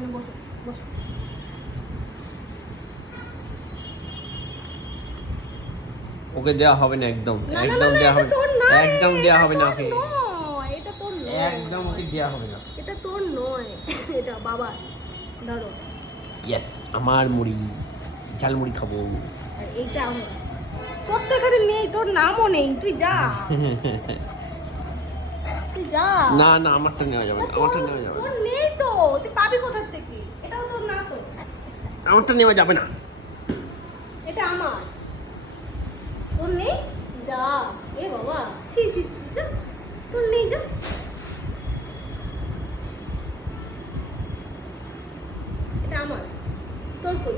এখানে বসো বসো। ওকে দেওয়া হবে না একদম, না, না, একদম না, দেওয়া এটা হবে না, তোর নয়, একদম দেওয়া এটা হবে না তোর ওকে, নয়, এটা তোর নয়। একদম ওকে দেওয়া হবে না। এটা তোর নয়, এটা বাবার। ধরো। ইয়েস, আমার মুড়ি, ঝালমুড়ি খাবো। আর এইটা আমার। তোর তো এখানে নেই, তোর নামও নেই, তুই যা। তুই যা। না না, আমারটা নেওয়া যাবে না, আমারটা নেওয়া যাবে না, তোর নেই তো, তুই পাবি কোথা থেকে? এটাও তোর না তো। আমারটা নেওয়া যাবে না। এটা আমার। তোর নেই? যা। এ বাবা, ছি ছি ছি, যা। তোর নেই, যা। এটা আমার। তোর কই?